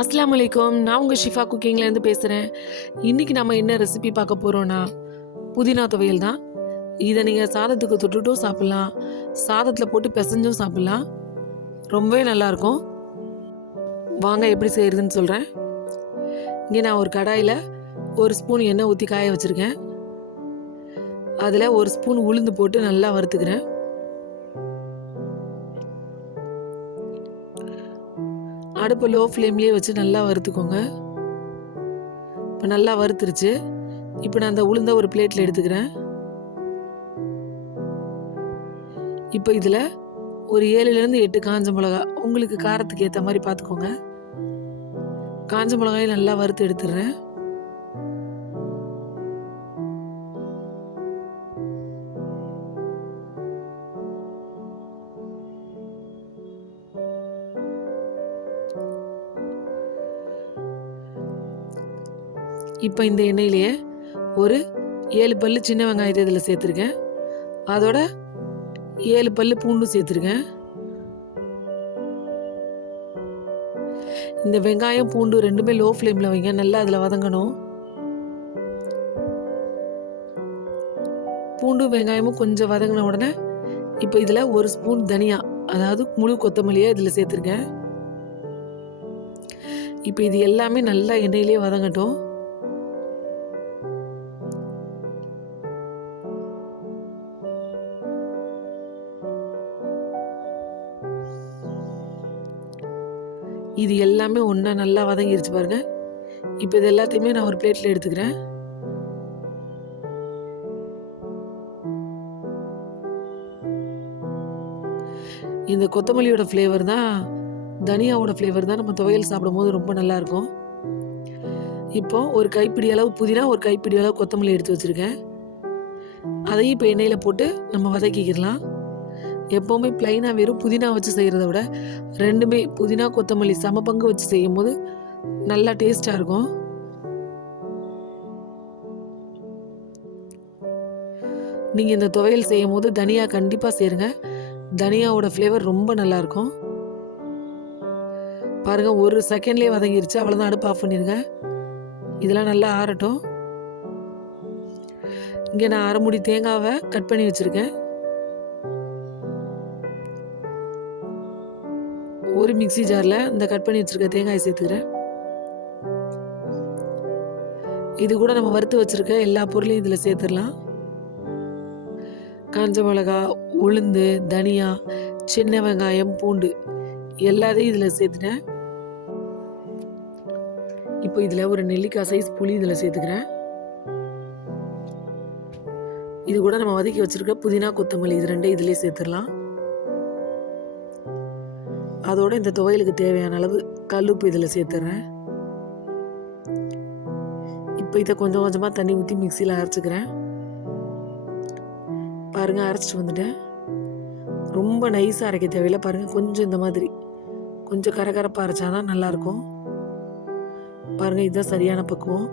Assalamualaikum, நான் உங்கள் ஷிஃபா குக்கிங்லேருந்து பேசுகிறேன். இன்றைக்கி நம்ம என்ன ரெசிபி பார்க்க போகிறோன்னா புதினா துவையல் தான். இதை நீங்கள் சாதத்துக்கு தொட்டுட்டும் சாப்பிட்லாம், சாதத்தில் போட்டு பிசைஞ்சும் சாப்பிட்லாம். ரொம்பவே நல்லாயிருக்கும். வாங்க எப்படி செய்கிறதுன்னு சொல்கிறேன். இங்கே நான் ஒரு கடாயில் 1 ஸ்பூன் எண்ணெய் ஊற்றி காய வச்சுருக்கேன். அதில் 1 ஸ்பூன் உளுந்து போட்டு நல்லா வறுத்துக்கிறேன். அடுப்பு லோ ஃப்ளேம்லேயே வச்சு நல்லா வறுத்துக்கோங்க. இப்போ நல்லா வறுத்துருச்சு. இப்போ நான் அந்த உளுந்த ஒரு பிளேட்டில் எடுத்துக்கிறேன். இப்போ இதில் ஒரு 7லேருந்து 8 காஞ்ச மிளகா, உங்களுக்கு காரத்துக்கு ஏற்ற மாதிரி பார்த்துக்கோங்க. காஞ்ச மிளகாயும் நல்லா வறுத்து எடுத்துடுறேன். இப்போ இந்த எண்ணெயிலேயே ஒரு 7 பல்லு சின்ன வெங்காயத்தை இதில் சேர்த்துருக்கேன். அதோட 7 பல்லு பூண்டு சேர்த்துருக்கேன். இந்த வெங்காயம் பூண்டு ரெண்டுமே லோ ஃப்ளேமில் வைங்க, நல்லா அதில் வதங்கணும். பூண்டு வெங்காயமும் கொஞ்சம் வதங்கின உடனே இப்போ இதில் 1 ஸ்பூன் தனியா, அதாவது முழு கொத்தமல்லியை இதில் சேர்த்துருக்கேன். இப்போ இது எல்லாமே நல்லா எண்ணெயிலேயே வதங்கட்டும். இது எல்லாமே ஒன்றா நல்லா வதங்கிருச்சு பாருங்க. இப்போ இது எல்லாத்தையுமே நான் ஒரு பிளேட்டில் எடுத்துக்கிறேன். இந்த கொத்தமல்லியோட ஃப்ளேவர் தான், தனியாவோட ஃப்ளேவர் தான் நம்ம துவையல் சாப்பிடும் போது ரொம்ப நல்லா இருக்கும். இப்போ ஒரு கைப்பிடி அளவு புதினா, ஒரு கைப்பிடி அளவு கொத்தமல்லி எடுத்து வச்சுருக்கேன். அதையும் இப்போ எண்ணெயில் போட்டு நம்ம வதக்கிக்கலாம். எப்போவுமே பிளைனாக வெறும் புதினா வச்சு செய்கிறத விட ரெண்டுமே புதினா கொத்தமல்லி சம பங்கு வச்சு செய்யும் போது நல்லா டேஸ்டாக இருக்கும். நீங்கள் இந்த துவையல் செய்யும் போது தனியா கண்டிப்பாக சேருங்க. தனியாவோட ஃப்ளேவர் ரொம்ப நல்லாயிருக்கும். பாருங்கள், 1 செகண்ட்லேயே வதங்கிருச்சு. அவ்வளோதான், அடுப்பு ஆஃப் பண்ணிடுங்க. இதெல்லாம் நல்லா ஆறட்டும். இங்கே நான் 1/2 மூடி தேங்காவை கட் பண்ணி வச்சுருக்கேன். ஒரு மிக்ஸி ஜாரில் இந்த கட் பண்ணி வச்சுருக்க தேங்காயை சேர்த்துக்கிறேன். இது கூட நம்ம வறுத்து வச்சுருக்க எல்லா பொருளையும் இதில் சேர்த்துடலாம். காஞ்ச மிளகா, உளுந்து, தனியா, சின்ன வெங்காயம், பூண்டு எல்லாத்தையும் இதில் சேர்த்துட்டேன். இப்போ இதில் ஒரு நெல்லிக்காய் சைஸ் புளி இதில் சேர்த்துக்கிறேன். இது கூட நம்ம வதக்கி வச்சுருக்க புதினா கொத்தமல்லி இது ரெண்டையும் இதிலே சேர்த்துடலாம். அதோட இந்த துவையலுக்கு தேவையான அளவு கல்லுப்பு இதில் சேர்த்துறேன். இப்போ இதை கொஞ்சம் கொஞ்சமாக தண்ணி ஊற்றி மிக்சியில் அரைச்சிக்கிறேன். பாருங்கள், அரைச்சிட்டு வந்துட்டேன். ரொம்ப நைஸாக அரைக்க தேவையில்லை. பாருங்கள், கொஞ்சம் இந்த மாதிரி கொஞ்சம் கரகரப்பாக அரைச்சாதான் நல்லாயிருக்கும். பாருங்கள், இதுதான் சரியான பக்குவம்.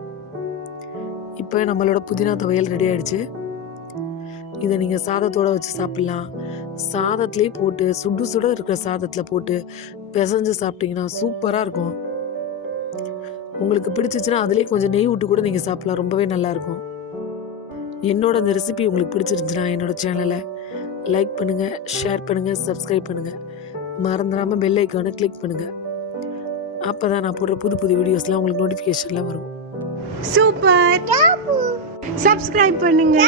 இப்போ நம்மளோட புதினா துவையல் ரெடி ஆகிடுச்சு. இதை நீங்கள் சாதத்தோடு வச்சு சாப்பிட்லாம். சாதத்துலேயே போட்டு சுடு சுட இருக்கிற சாதத்தில் போட்டு பிசைஞ்சு சாப்பிட்டிங்கன்னா சூப்பராக இருக்கும். உங்களுக்கு பிடிச்சிச்சுன்னா அதுலேயே கொஞ்சம் நெய் விட்டு கூட நீங்கள் சாப்பிட்லாம். ரொம்பவே நல்லாயிருக்கும். என்னோட அந்த ரெசிபி உங்களுக்கு பிடிச்சிருந்துச்சுன்னா என்னோடய சேனலை லைக் பண்ணுங்கள், ஷேர் பண்ணுங்கள், சப்ஸ்கிரைப் பண்ணுங்கள். மறந்துடாமல் பெல் ஐக்கானை கிளிக் பண்ணுங்கள். அப்போ தான் நான் போடுற புது புது வீடியோஸ்லாம் உங்களுக்கு நோட்டிஃபிகேஷனில் வரும். சூப்பர், சப்ஸ்கிரைப் பண்ணுங்க.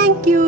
தேங்க்யூ.